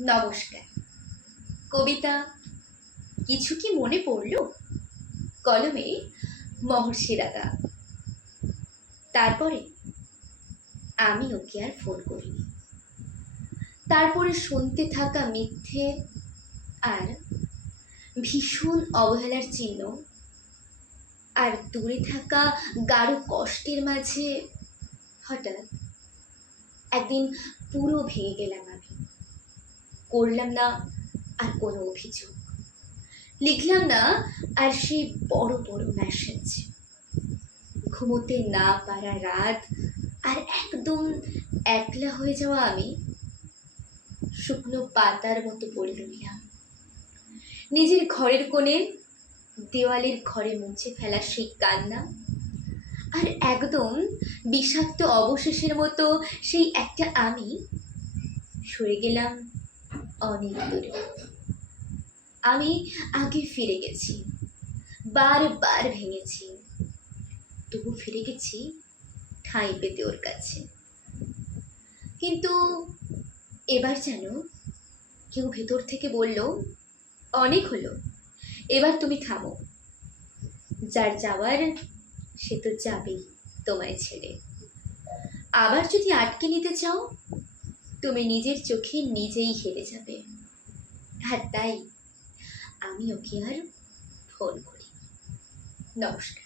নমস্কার। কবিতা, কিছু কি মনে পড়ল? কলমে মহর্ষি দাদা তারপরে আমি ওকে আর ফোন করিনি। তারপরে শুনতে থাকা মিথ্যে আর ভীষণ অবহেলার চিহ্ন আর দূরে থাকা গাঢ় কষ্টের মাঝে হঠাৎ একদিন পুরো ভেঙে গেলাম আমি। করলাম না আর কোনো অভিযোগ। লিখলাম না আর সেই বড় বড় মেসেজ ঘুমোতে না পারা রাত আর একদম একলা হয়ে যাওয়া আমি শুকনো পাতার মতো পড়ে রইলাম। নিজের ঘরের কোণে, দেওয়ালের ঘরে মুছে ফেলা সেই কান্না আর একদম বিষাক্ত অবশেষের মতো সেই একটা আমি সরে গেলাম। অনেক দূরে আমি আগে ফিরে গেছি, বারবার ভেঙেছি। তবু ফিরে গেছি ঠাঁই পেতে ওর কাছে। কিন্তু এবার যেন কেউ ভেতর থেকে বলল, অনেক হলো, এবার তুমি থামো। যার যাওয়ার সে তো যাবেই তোমায় ছেড়ে। আবার যদি আটকে নিতে চাও তুমি নিজের চোখে নিজেই হেরে যাবে। আর তাই আমি ওকে আর ফোন করি নমস্কার।